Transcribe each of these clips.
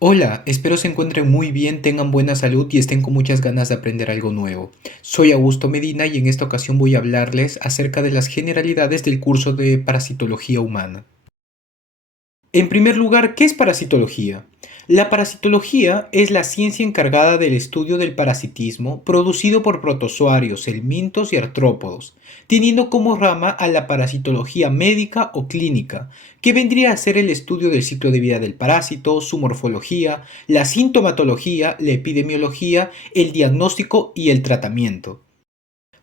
Hola, espero se encuentren muy bien, tengan buena salud y estén con muchas ganas de aprender algo nuevo. Soy Augusto Medina y en esta ocasión voy a hablarles acerca de las generalidades del curso de parasitología humana. En primer lugar, ¿qué es parasitología? La parasitología es la ciencia encargada del estudio del parasitismo producido por protozoarios, helmintos y artrópodos, teniendo como rama a la parasitología médica o clínica, que vendría a ser el estudio del ciclo de vida del parásito, su morfología, la sintomatología, la epidemiología, el diagnóstico y el tratamiento.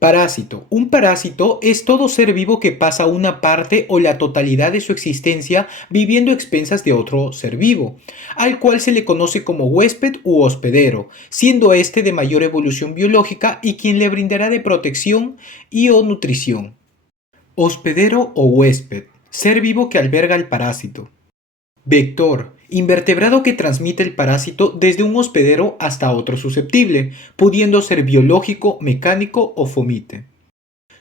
Parásito. Un parásito es todo ser vivo que pasa una parte o la totalidad de su existencia viviendo a expensas de otro ser vivo, al cual se le conoce como huésped u hospedero, siendo este de mayor evolución biológica y quien le brindará de protección y o nutrición. Hospedero o huésped. Ser vivo que alberga el parásito. Vector. Invertebrado que transmite el parásito desde un hospedero hasta otro susceptible, pudiendo ser biológico, mecánico o fomite.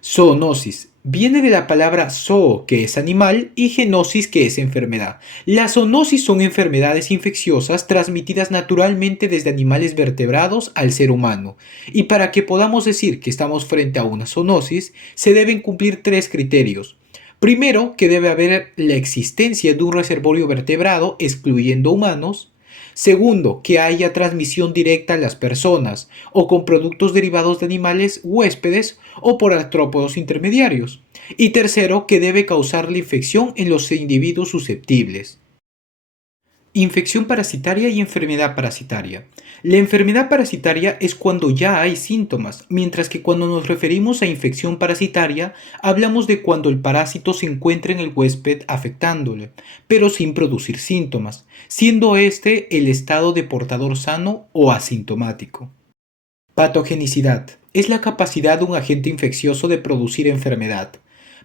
Zoonosis. Viene de la palabra zoo, que es animal, y genosis, que es enfermedad. Las zoonosis son enfermedades infecciosas transmitidas naturalmente desde animales vertebrados al ser humano. Y para que podamos decir que estamos frente a una zoonosis, se deben cumplir tres criterios. Primero, que debe haber la existencia de un reservorio vertebrado, excluyendo humanos. Segundo, que haya transmisión directa a las personas o con productos derivados de animales huéspedes o por artrópodos intermediarios. Y tercero, que debe causar la infección en los individuos susceptibles. Infección parasitaria y enfermedad parasitaria. La enfermedad parasitaria es cuando ya hay síntomas, mientras que cuando nos referimos a infección parasitaria, hablamos de cuando el parásito se encuentra en el huésped afectándole, pero sin producir síntomas, siendo este el estado de portador sano o asintomático. Patogenicidad es la capacidad de un agente infeccioso de producir enfermedad,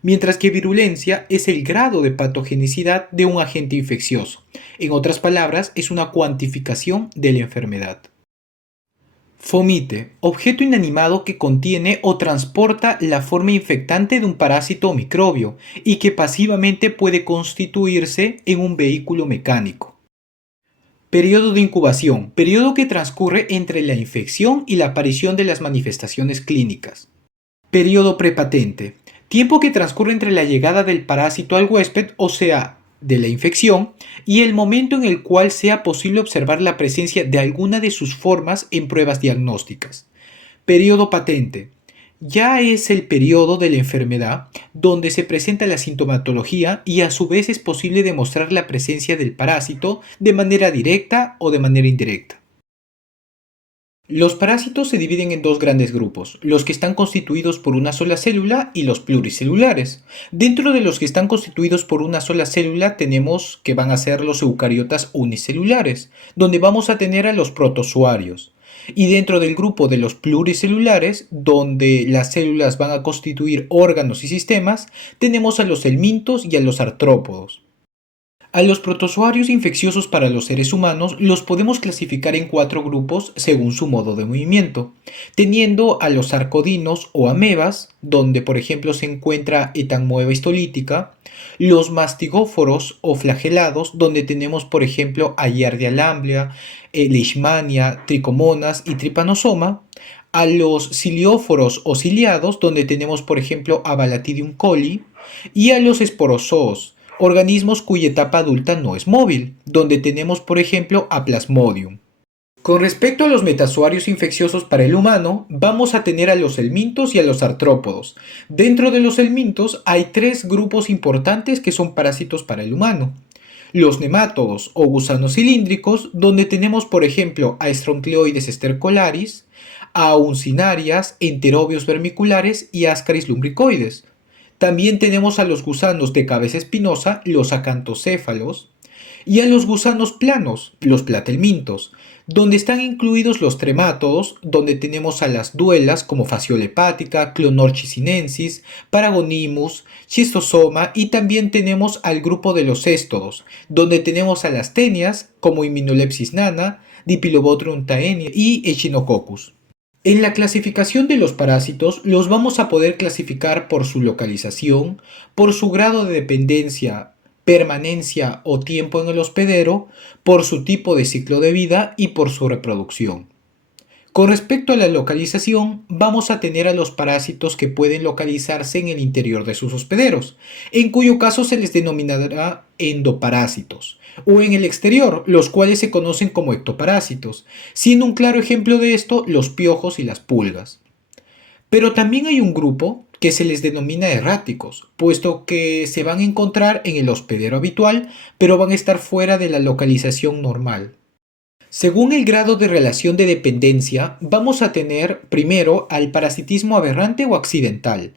mientras que virulencia es el grado de patogenicidad de un agente infeccioso. En otras palabras, es una cuantificación de la enfermedad. Fomite, objeto inanimado que contiene o transporta la forma infectante de un parásito o microbio y que pasivamente puede constituirse en un vehículo mecánico. Periodo de incubación, periodo que transcurre entre la infección y la aparición de las manifestaciones clínicas. Periodo prepatente, tiempo que transcurre entre la llegada del parásito al huésped, o sea, de la infección, y el momento en el cual sea posible observar la presencia de alguna de sus formas en pruebas diagnósticas. Periodo patente. Ya es el periodo de la enfermedad donde se presenta la sintomatología y a su vez es posible demostrar la presencia del parásito de manera directa o de manera indirecta. Los parásitos se dividen en dos grandes grupos, los que están constituidos por una sola célula y los pluricelulares. Dentro de los que están constituidos por una sola célula tenemos que van a ser los eucariotas unicelulares, donde vamos a tener a los protozoarios. Y dentro del grupo de los pluricelulares, donde las células van a constituir órganos y sistemas, tenemos a los helmintos y a los artrópodos. A los protozoarios infecciosos para los seres humanos los podemos clasificar en cuatro grupos según su modo de movimiento, teniendo a los sarcodinos o amebas, donde por ejemplo se encuentra Ethanomoeba histolítica, los mastigóforos o flagelados, donde tenemos por ejemplo a Giardia lamblia, Leishmania, Trichomonas y Trypanosoma, a los cilióforos o ciliados, donde tenemos por ejemplo a Balatidium coli, y a los esporozoos, organismos cuya etapa adulta no es móvil, donde tenemos por ejemplo a Plasmodium. Con respecto a los metazoarios infecciosos para el humano, vamos a tener a los helmintos y a los artrópodos. Dentro de los helmintos hay tres grupos importantes que son parásitos para el humano. Los nemátodos o gusanos cilíndricos, donde tenemos por ejemplo a Strongyloides stercolaris, a uncinarias, enterobios vermiculares y ascaris lumbricoides. También tenemos a los gusanos de cabeza espinosa, los acantocéfalos, y a los gusanos planos, los platelmintos, donde están incluidos los tremátodos, donde tenemos a las duelas como Fasciola hepática, Clonorchis sinensis, Paragonimus, Schistosoma y también tenemos al grupo de los céstodos, donde tenemos a las tenias como Immunolepsis nana, Dipilobotrium taenia y Echinococcus. En la clasificación de los parásitos los vamos a poder clasificar por su localización, por su grado de dependencia permanencia o tiempo en el hospedero, por su tipo de ciclo de vida y por su reproducción. Con respecto a la localización, vamos a tener a los parásitos que pueden localizarse en el interior de sus hospederos, en cuyo caso se les denominará endoparásitos, o en el exterior, los cuales se conocen como ectoparásitos, siendo un claro ejemplo de esto los piojos y las pulgas. Pero también hay un grupo que se les denomina erráticos, puesto que se van a encontrar en el hospedero habitual, pero van a estar fuera de la localización normal. Según el grado de relación de dependencia, vamos a tener primero al parasitismo aberrante o accidental,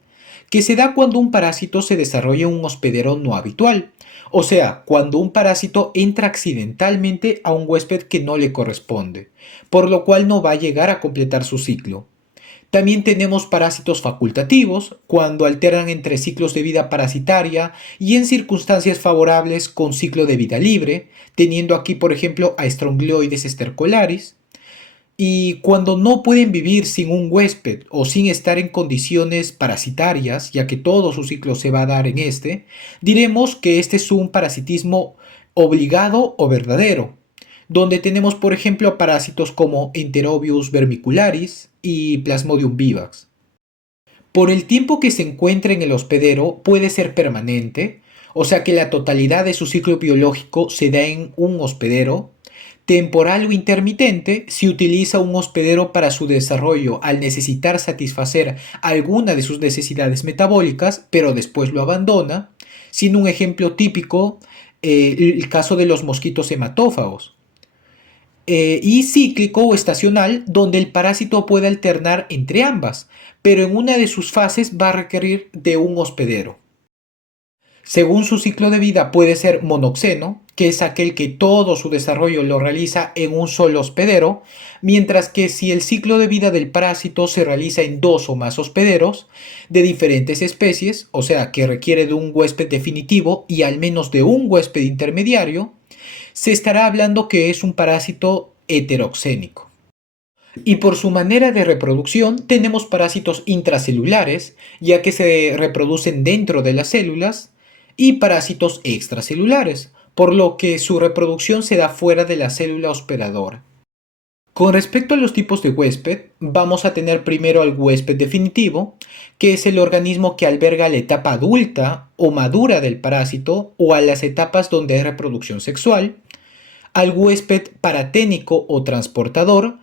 que se da cuando un parásito se desarrolla en un hospedero no habitual, o sea, cuando un parásito entra accidentalmente a un huésped que no le corresponde, por lo cual no va a llegar a completar su ciclo. También tenemos parásitos facultativos, cuando alternan entre ciclos de vida parasitaria y en circunstancias favorables con ciclo de vida libre, teniendo aquí por ejemplo a Strongyloides stercolaris, y cuando no pueden vivir sin un huésped o sin estar en condiciones parasitarias, ya que todo su ciclo se va a dar en este, diremos que este es un parasitismo obligado o verdadero, donde tenemos por ejemplo parásitos como Enterobius vermicularis y Plasmodium vivax. Por el tiempo que se encuentra en el hospedero puede ser permanente, o sea que la totalidad de su ciclo biológico se da en un hospedero, temporal o intermitente si utiliza un hospedero para su desarrollo al necesitar satisfacer alguna de sus necesidades metabólicas, pero después lo abandona, siendo un ejemplo típico el caso de los mosquitos hematófagos. Y cíclico o estacional, donde el parásito puede alternar entre ambas, pero en una de sus fases va a requerir de un hospedero. Según su ciclo de vida puede ser monoxeno, que es aquel que todo su desarrollo lo realiza en un solo hospedero, mientras que si el ciclo de vida del parásito se realiza en dos o más hospederos de diferentes especies, o sea que requiere de un huésped definitivo y al menos de un huésped intermediario, se estará hablando que es un parásito heteroxénico. Y por su manera de reproducción tenemos parásitos intracelulares, ya que se reproducen dentro de las células, y parásitos extracelulares, por lo que su reproducción se da fuera de la célula hospedadora. Con respecto a los tipos de huésped, vamos a tener primero al huésped definitivo, que es el organismo que alberga la etapa adulta o madura del parásito o a las etapas donde hay reproducción sexual, al huésped paraténico o transportador,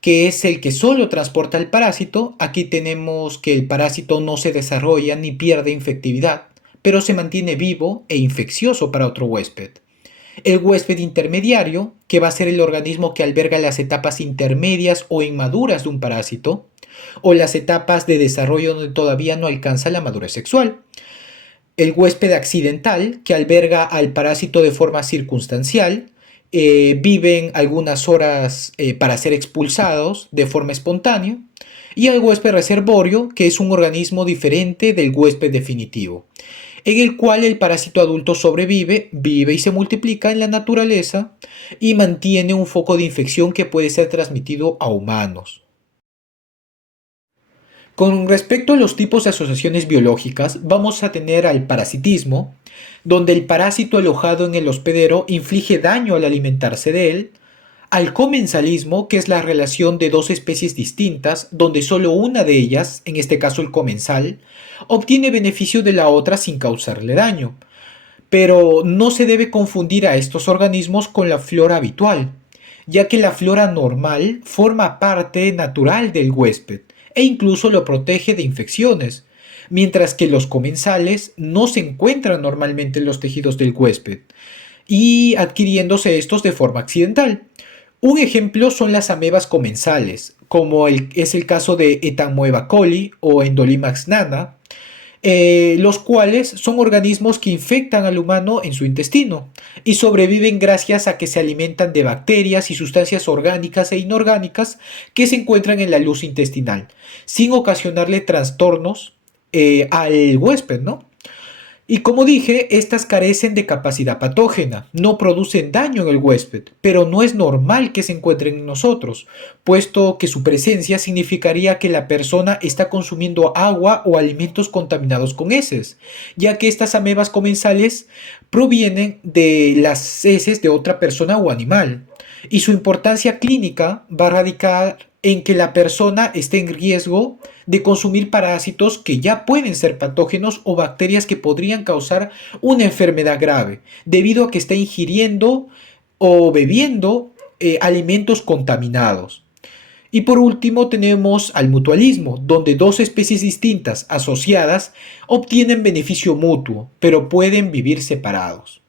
que es el que solo transporta el parásito. Aquí tenemos que el parásito no se desarrolla ni pierde infectividad, pero se mantiene vivo e infeccioso para otro huésped. El huésped intermediario, que va a ser el organismo que alberga las etapas intermedias o inmaduras de un parásito, o las etapas de desarrollo donde todavía no alcanza la madurez sexual. El huésped accidental, que alberga al parásito de forma circunstancial, viven algunas horas para ser expulsados de forma espontánea, y el huésped reservorio, que es un organismo diferente del huésped definitivo, en el cual el parásito adulto sobrevive, vive y se multiplica en la naturaleza y mantiene un foco de infección que puede ser transmitido a humanos. Con respecto a los tipos de asociaciones biológicas, vamos a tener al parasitismo, donde el parásito alojado en el hospedero inflige daño al alimentarse de él, al comensalismo, que es la relación de dos especies distintas, donde solo una de ellas, en este caso el comensal, obtiene beneficio de la otra sin causarle daño. Pero no se debe confundir a estos organismos con la flora habitual, ya que la flora normal forma parte natural del huésped e incluso lo protege de infecciones, mientras que los comensales no se encuentran normalmente en los tejidos del huésped y adquiriéndose estos de forma accidental. Un ejemplo son las amebas comensales, como es el caso de Entamoeba coli o Endolimax nana, los cuales son organismos que infectan al humano en su intestino y sobreviven gracias a que se alimentan de bacterias y sustancias orgánicas e inorgánicas que se encuentran en la luz intestinal, sin ocasionarle trastornos al huésped, ¿no? Y como dije, estas carecen de capacidad patógena, no producen daño en el huésped, pero no es normal que se encuentren en nosotros, puesto que su presencia significaría que la persona está consumiendo agua o alimentos contaminados con heces, ya que estas amebas comensales provienen de las heces de otra persona o animal. Y su importancia clínica va a radicar en que la persona esté en riesgo de consumir parásitos que ya pueden ser patógenos o bacterias que podrían causar una enfermedad grave, debido a que está ingiriendo o bebiendo alimentos contaminados. Y por último tenemos al mutualismo, donde dos especies distintas asociadas obtienen beneficio mutuo, pero pueden vivir separados.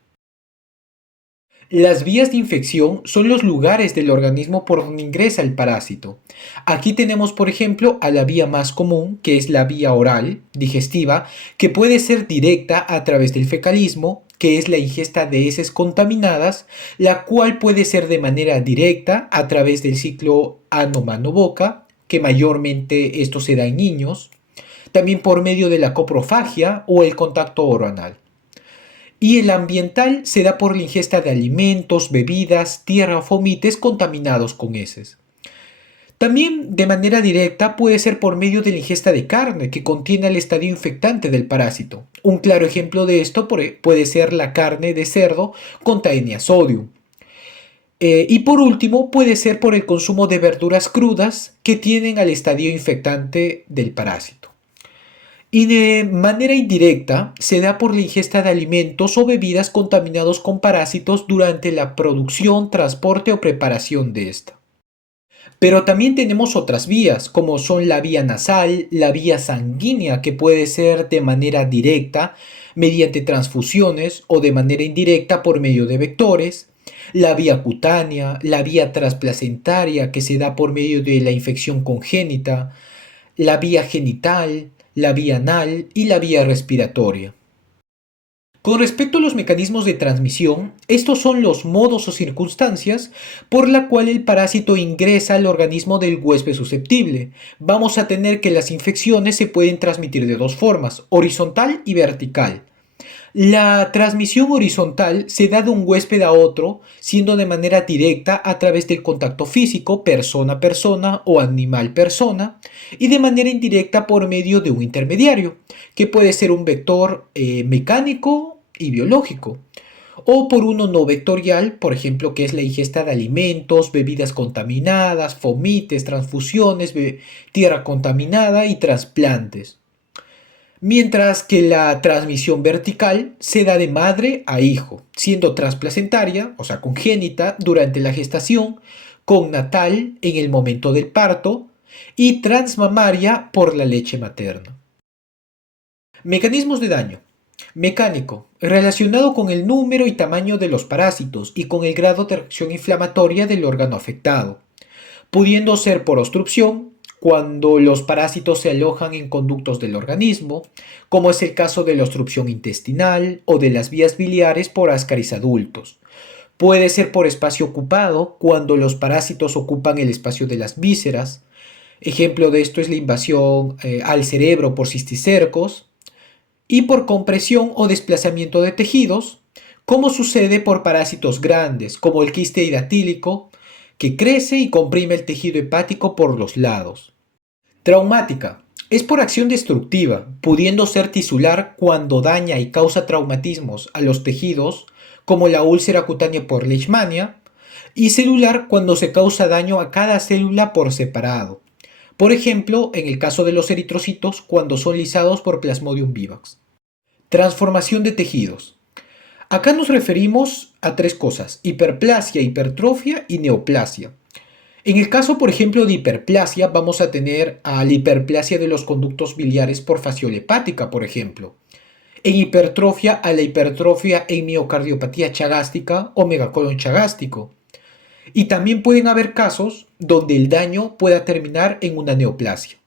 Las vías de infección son los lugares del organismo por donde ingresa el parásito. Aquí tenemos, por ejemplo, a la vía más común, que es la vía oral, digestiva, que puede ser directa a través del fecalismo, que es la ingesta de heces contaminadas, la cual puede ser de manera directa a través del ciclo ano-mano-boca, que mayormente esto se da en niños, también por medio de la coprofagia o el contacto oro-anal. Y el ambiental se da por la ingesta de alimentos, bebidas, tierra o fomites contaminados con heces. También de manera directa puede ser por medio de la ingesta de carne que contiene el estadio infectante del parásito. Un claro ejemplo de esto puede ser la carne de cerdo con Taenia sodium. Y por último puede ser por el consumo de verduras crudas que tienen al estadio infectante del parásito. Y de manera indirecta se da por la ingesta de alimentos o bebidas contaminados con parásitos durante la producción, transporte o preparación de esta. Pero también tenemos otras vías, como son la vía nasal, la vía sanguínea, que puede ser de manera directa mediante transfusiones o de manera indirecta por medio de vectores, la vía cutánea, la vía transplacentaria, que se da por medio de la infección congénita, la vía genital, la vía anal y la vía respiratoria. Con respecto a los mecanismos de transmisión, estos son los modos o circunstancias por la cual el parásito ingresa al organismo del huésped susceptible. Vamos a tener que las infecciones se pueden transmitir de dos formas, horizontal y vertical. La transmisión horizontal se da de un huésped a otro, siendo de manera directa a través del contacto físico persona-persona o animal-persona, y de manera indirecta por medio de un intermediario, que puede ser un vector mecánico y biológico, o por uno no vectorial, por ejemplo, que es la ingesta de alimentos, bebidas contaminadas, fomites, transfusiones, tierra contaminada y trasplantes. Mientras que la transmisión vertical se da de madre a hijo, siendo transplacentaria, o sea, congénita, durante la gestación, connatal en el momento del parto y transmamaria por la leche materna. Mecanismos de daño. Mecánico, relacionado con el número y tamaño de los parásitos y con el grado de reacción inflamatoria del órgano afectado, pudiendo ser por obstrucción, cuando los parásitos se alojan en conductos del organismo, como es el caso de la obstrucción intestinal o de las vías biliares por Ascaris adultos. Puede ser por espacio ocupado, cuando los parásitos ocupan el espacio de las vísceras. Ejemplo de esto es la invasión al cerebro por cisticercos, y por compresión o desplazamiento de tejidos, como sucede por parásitos grandes, como el quiste hidatílico, que crece y comprime el tejido hepático por los lados. Traumática. Es por acción destructiva, pudiendo ser tisular cuando daña y causa traumatismos a los tejidos, como la úlcera cutánea por leishmania, y celular cuando se causa daño a cada célula por separado. Por ejemplo, en el caso de los eritrocitos, cuando son lisados por Plasmodium vivax. Transformación de tejidos. Acá nos referimos a tres cosas: hiperplasia, hipertrofia y neoplasia. En el caso, por ejemplo, de hiperplasia, vamos a tener a la hiperplasia de los conductos biliares por fasciola hepática, por ejemplo. En hipertrofia, a la hipertrofia en miocardiopatía chagástica o megacolon chagástico. Y también pueden haber casos donde el daño pueda terminar en una neoplasia.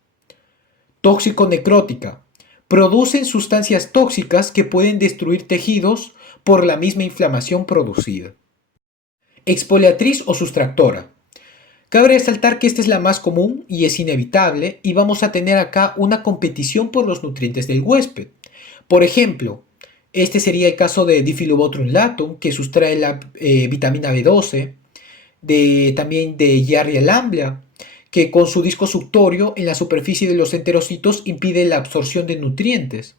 Tóxico-necrótica. Producen sustancias tóxicas que pueden destruir tejidos por la misma inflamación producida. Exfoliatriz o sustractora. Cabe resaltar que esta es la más común y es inevitable, y vamos a tener acá una competición por los nutrientes del huésped. Por ejemplo, Este sería el caso de Diffilobotrum latum, que sustrae la vitamina B12, también de Giardia lamblia, que con su disco suctorio en la superficie de los enterocitos impide la absorción de nutrientes.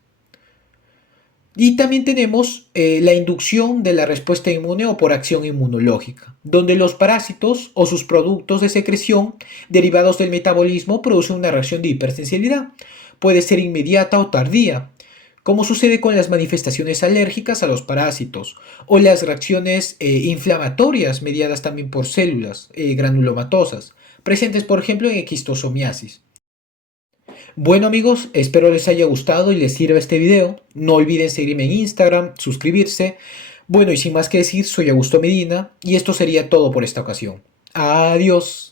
Y también tenemos la inducción de la respuesta inmune o por acción inmunológica, donde los parásitos o sus productos de secreción derivados del metabolismo producen una reacción de hipersensibilidad. Puede ser inmediata o tardía, como sucede con las manifestaciones alérgicas a los parásitos o las reacciones inflamatorias mediadas también por células granulomatosas, presentes por ejemplo en esquistosomiasis. Bueno amigos, espero les haya gustado y les sirva este video. No olviden seguirme en Instagram, suscribirse. Bueno, y sin más que decir, soy Augusto Medina y esto sería todo por esta ocasión. Adiós.